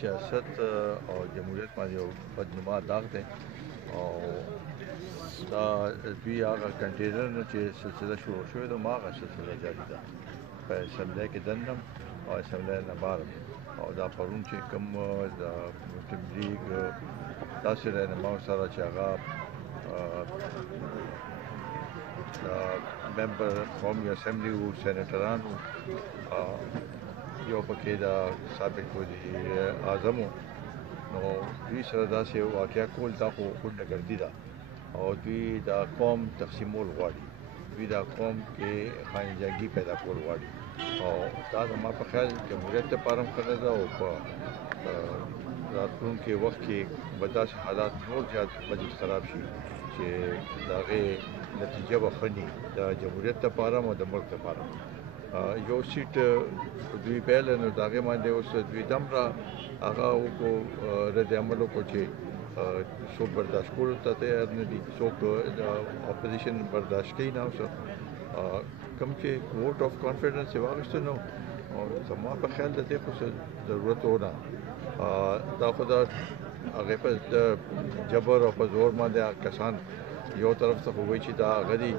سیاست او جمهوریت باندې یو بدنما داغ دی او دا دوی هغه کنټینر نه چې سلسله شروع شوې ده ما هغه سلسله جاري ده په اسمبلی کې دننه او اسمبلی نه بهر او دا پرون چې کوم د مسلم لیگ داسې رهنما سره چې هغه ممبر قومي اسمبلی او سېنیټرانو یو پکې د سابق وزیر اعظم نو دوی سره داسې واقعیا کول دا خو ګوندګردي ده او دوی د قوم تقسیمول غواړي دوی د قوم کې خانجنګي پیدا کول غواړي او دا زما په خیال جمهوریت لپاره هم ښه نه ده او په راتلونکي وخت کې به داسې حالات نور زیات مزید خراب شي چې د هغې نتیجه به ښه نه د جمهوریت لپاره او د ملک لپاره یو سیټ دوی پیل نو د هغې باندې اوس دوی دم را هغه وکړو رد عمل وکړو چې څوک برداشت کولو ته تیار نه دي څوک د اپوزیشن برداشت کوي نه اوس کوم چې ووټ آف کانفیډنس یې واخیسته نو زما په خیال د دې خو ضرورت ونه دا خو د هغې په جبر او په زور باندې کسان یو طرف ته خو وایي چې دا هغه دي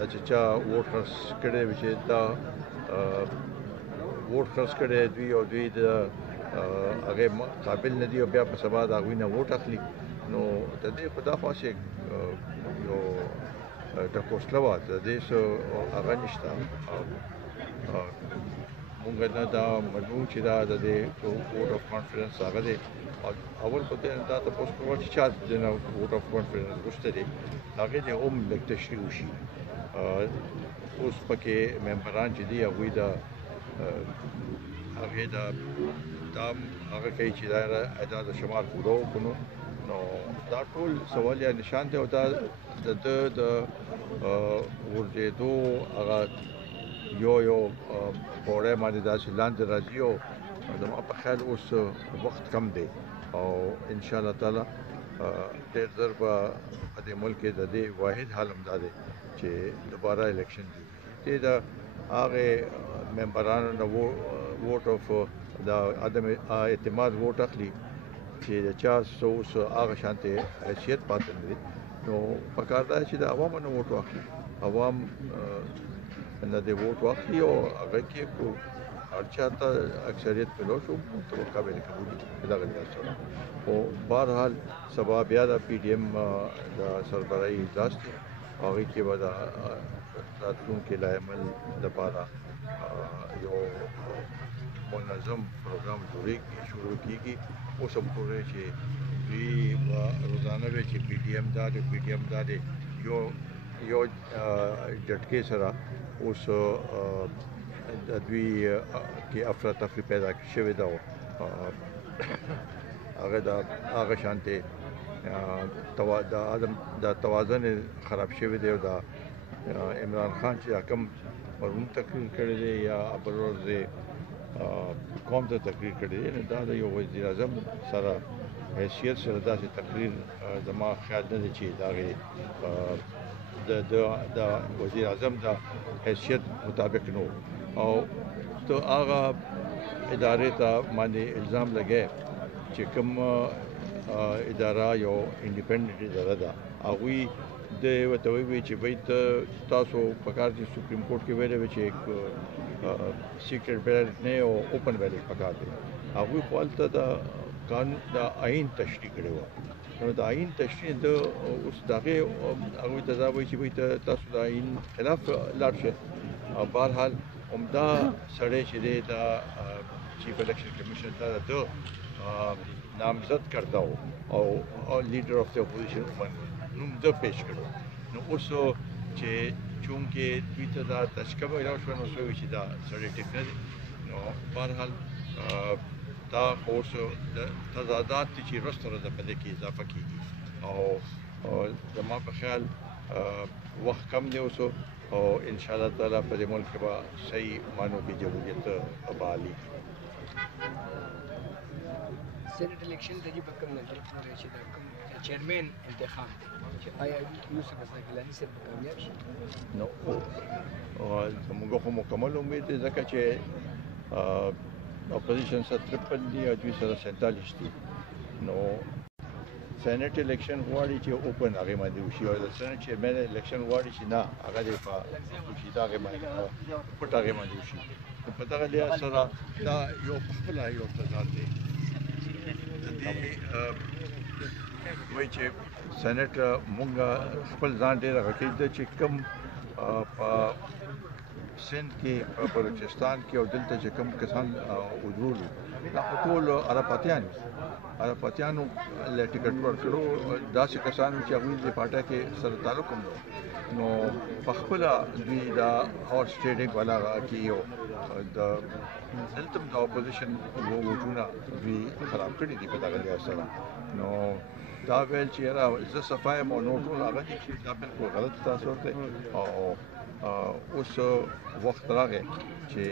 دا چې چا ووټ خرڅ کړی وي چې دا ووټ خرڅ کړی دوی او دوی د هغې قابل نه دي او بیا په سبا د هغوی نه ووټ اخلي نو د دې خو دا خواصې یو ټکوسله وه د دې څه هغه نشته مونږ نه دا منو چې دا د دې ووټ آف کانفیډنس هغه دی اول خو دا تپوس کوه چې چا د نه ووټ آف کانفیډنس غوښته دی هغې د هم لږ تشریح وشي اوس پکې ممبران چې دي هغوی د هغې دا هغه کوي چې دا اعداد شمار پوره وکړو نو دا ټول سوال یا نشان دی او دا د ده د ورجېدو هغه یو پوړی باندې داسې لاندې راځي او زما په خیال اوس وخت کم دی او انشاءالله تعالی ډېر ژر به په دې ملک کې د دې واحد حال همدا دی چې دوباره الیکشن دی د هغې ممبرانو نه ووټ آف د عدم اعتماد ووټ اخلي چې د چا اوس هغه شانتې حیثیت پاتې نه دی نو پکار دا چې د عوامو نه ووټ واخلي عوام نه دې ووټ واخلي او هغه کې هر چا ته اکثریت ملو شو توقع به نه کوي دغه سره خو بهرحال سبا بیا د پی ډي ایم د سربراهي اجلاس دی هغې کې به د راتلونکي لایحمل لپاره یو منظم پروګرام شروع کېږي اوس هم پورې چې دوی به روزانه وي چې پی ډي ایم دا دی پی ډي ایم دا دی یو جټکې سره اوس د دوی کې افراتفري پیدا شوې ده هغه شانتې د توازن خراب شوی دی او د عمران خان چې کوم پرون تقریر کړی دی یا بل ورځ قوم ته تقریر کړی دی دا د یو وزیر اعظم سره حیثیت سره داسې تقریر زما خیال نه دی چې د هغې د وزیر اعظم د حیثیت مطابق نو او ته هغه ادارې ته باندې الزام لګی چې کوم اداره یو انډیپندنت اداره ده هغوی د ورته وایي چې بھائی تاسو په کار چې سپریم کورټ کې ویلې وي چې سیکرټ بیلټ نه او اوپن بیلټ په کار دی هغوی خو هلته د قانون د آئین تشریح کړې وه نو د آئین تشریح د اوس د هغې هغوی ته دا وایي چې بھائی تاسو د آئین خلاف لاړ شئ بهرحال عمده سړی چې دی د چیف الیکشن کمیشن ته د نامزد کرتا ہو او لیډر آف د اپوزیشن نوم ده پیش کړو نو اوس چې چونکې دوی ته دا تشکه ویلا شوه نو څه وایي چې دا سړی ټیک نه دی نو بهرحال دا خو اوس تضادات دي چې وروسته ورځه په دې کې اضافه کېږي او زما په خیال وخت کم دی اوس او انشاءالله تعالی په دې ملک کې به صحیح معنو کې جمهوریت بحالي سینټ الیکشن ته چې په کوم نظر پورې چې د کوم چیرمن انتخاب چې آیا یوسف اسناقلاني صاحب کامیاب شي نو زموږ خو مکمل امید دی ځکه چې اپوزیشن سره 53 دي او دوی سره 47 دي نو سېنات الیکشن غواړي چې اوپن هغه باندې وشي او د سېنات چیرمن الیکشن غواړي چې نه هغه د وشي دا هغه باندې پټ هغه باندې وشي په دغه لحاظ سره دا یو خپل یو تضاد دی وایي چې سېنات مونږ خپل ځان ډېر غکېده چې کوم په سند کې په بلوچستان کې او دلته چې کوم کسان ودرولو دا ټول عرباتیانو له ټیکټ ورکړو داسې کسانو چې هغوی د پارټۍ کې سره تعلق هم نو په خپله دوی دا هارس ټریډینګ والا کې یو د دلته د اپوزیشن ووټونه دوی خراب کړي دي په دغه لحاظ سره نو دا ویل چې یاره زه صفا یم او نور ټول هغه دي چې دا بالکل غلط تاثر دی او اوس وخت راغی چې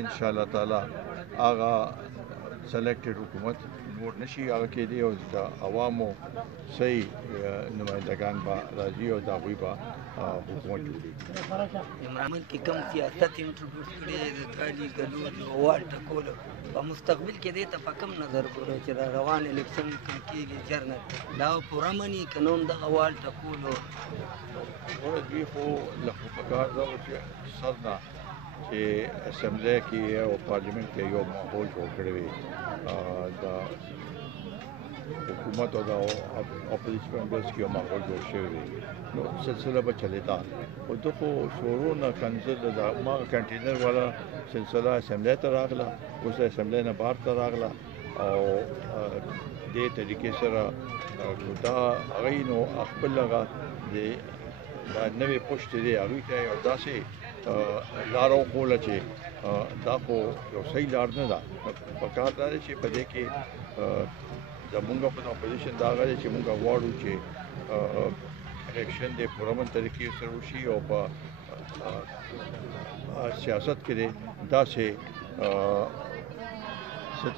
ان شاء الله تعالی هغه سلیکټډ حکومت نور نشي هغه کې دی او د عوامو صحیح نمائندگان به راځي او د هغوی به حکومت جوړېږي. عمل کې کم سیاست انټروډوس کړی د کالي ګډوډ واټ ټکولو په مستقبل کې دې ته په کم نظر ګورو چې روان الیکشن کېږي ژر نه دا پوره مني که نو هم دغه واټ ټکولو دوی خو له خو په کار ده چې سر نه چې اسمبلی کې او پارلیمنت کې یو ماحول جوړ کړی وي د حکومت او د اپوزیشن ممبرز کې یو ماحول جوړ شوی وي نو سلسله به چلېده خو دغو شورو نه کنځل د هماغه کنټینر والا سلسله اسمبلی ته راغله اوس د اسمبلی نه بهر ته راغله او دې طریقې سره دا هغوی نو خپل هغه د دا نوې پوسټ دی هغوی ته یو داسې لاره وښوله چې دا خو یو صحیح لار نه ده په کار دا دی چې په دې کې زمونږ په اپوزیشن دا هغه دی چې مونږ غواړو چې الیکشن د پرامن طریقې سره وشي او په سیاست کې دی داسې څه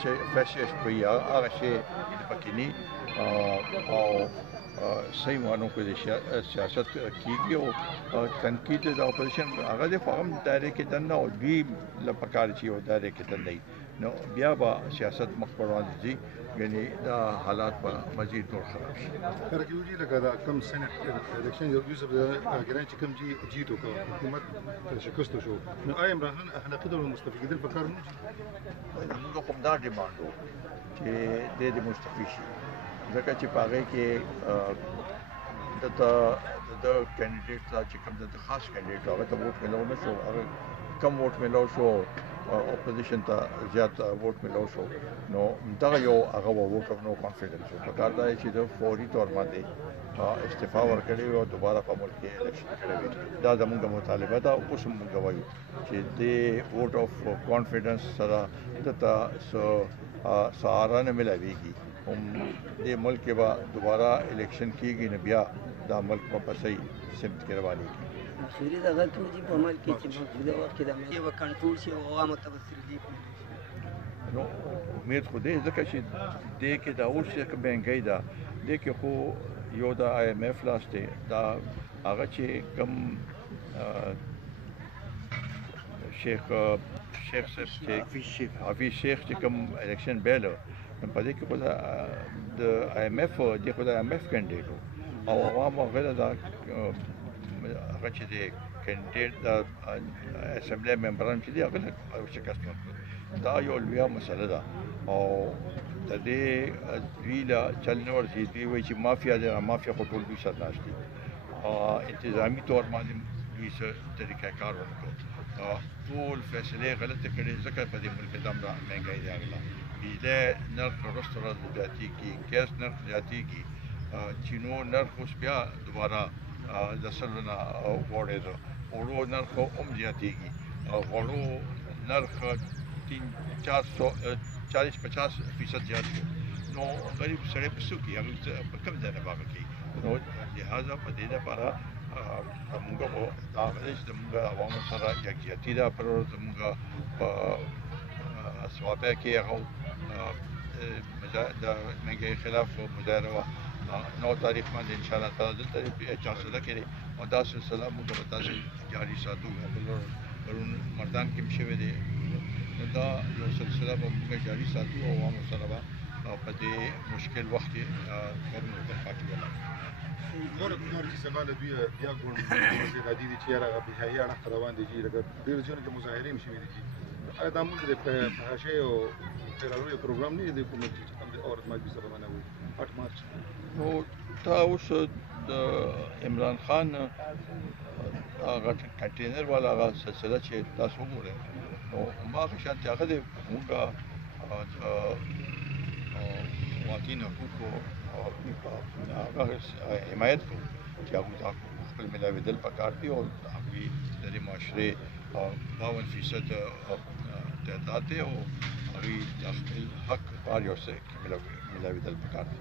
چې فیشیش په هغه شی پکې نه او صحیح معنو کې د سیاست کېږي او تنقید د اپوزیشن هغه د فهم دایره کې دننه او دوی له پکار چې یو دایره کې دننه نو بیا به سیاست مخ پر وړاندې ځي یعنی دا حالات به مزید نور خراب شي رکیوجي لکه دا کم سېنات الیکشن یو څه د ګران چې کم جیت وکړ حکومت شکست شو نو آی عمران اخلاقي ډول مستفید کېدل پکار نه موږ کوم دا ډیماند وو چې د مستفید شي ځکه چې په هغې کې د کینډیډیټ ته چې کوم د خاص کینډیډیټ هغه ته ووټ میلاو نه شو هغه کم ووټ میلاو شو اپوزیشن ته زیات ووټ میلاو شو نو دغه یو هغه ووټ اف نو کانفیډنس و په کار دا چې د فوري طور باندې استعفا ورکړې وي او دوباره په ملک کې الیکشن کړی وي دا زموږ مطالبه ده اوس هم موږ وایو چې د ووټ اف کانفیډنس سره دته سهارا نه ملاویږي هم دې ملک کې به دوباره الیکشن کېږي نه بیا دا ملک په صحیح سمت کې روانېږي اخري دغه کوجي په عمل کې چې موجوده وخت کې د ملي به کنټرول شي او عوامو ته به سرلیک نو امید خو دې ځکه چې دې کې دا اوس چې مهنګۍ ده دې کې خو یو د آی ایم ایف لاس دی دا هغه چې کوم شیخ صاحب چې حفیظ شیخ چې کوم الیکشن بیل په دې کې خو د آی ایم ایف دی خو د آی ایم ایف کینډیډیټ او عوام هغه دا هغه چې دی کینډیډیټ د اسمبلی ممبران چې دی هغه شکست ورکړ دا یو لویه مسله ده او د دې دوی له چل نه ورځي دوی وایي چې مافیا دی مافیا خو ټول دوی سره ناست دي انتظامي طور باندې دوی څه طریقه کار ورکړ ټول فیصلې غلطې کړې ځکه په دې ملک کې دومره مهنګۍ راغله بجلی نرخ وروسته ورځ زیاتېږي ګیس نرخ زیاتېږي چینو نرخ اوس بیا دوباره د سلو نه واوړېده غوړو نرخ هم زیاتېږي غوړو نرخ 40-50% زیات شو نو غریب سړی په څه کوي هغه په کوم ځای نه باغ کوي نو لهذا په دې لپاره زموږ خو دا دی چې زموږ عوامو سره یکجهتي ده پر زموږ په اسوابه کې هغه د مهنګۍ خلاف مظاهره وه 9 تاریخ باندې ان شاء الله تعالی دلته فیصله کړې او دا سلسله موږ به تاسې جاري ساتو پرون مردان کې هم شوی دی دا یو سلسله به موږ جاري ساتو او عوامو سره به په دې مشکل وخت کې کارونه ترپاتې ولرو. نور چې سبا له دوی بیا ګورم چې غادي دي چې هغه بهایي اړخ روان دي چې لکه ډېر ځینو کې مظاهرې هم شوي دي چې دا موږ د فحاشۍ او تیرارو پروګرام نه دی کوم چې کوم د اورت مارچ سبا منوي 8 مارچ نو تا اوس د عمران خان هغه کنټینر والا هغه سلسله چې تاسو وګورئ نو ما شان چې هغه د موږ خواتین حقوقو هغه حمایت کوو چې هغوی ته خپل ملاوېدل پکار دي او هغوی د دې معاشرې 52% تعداد دی او هغوی د خپل حق په هر یو څه کې ملاوېدل پکار دي.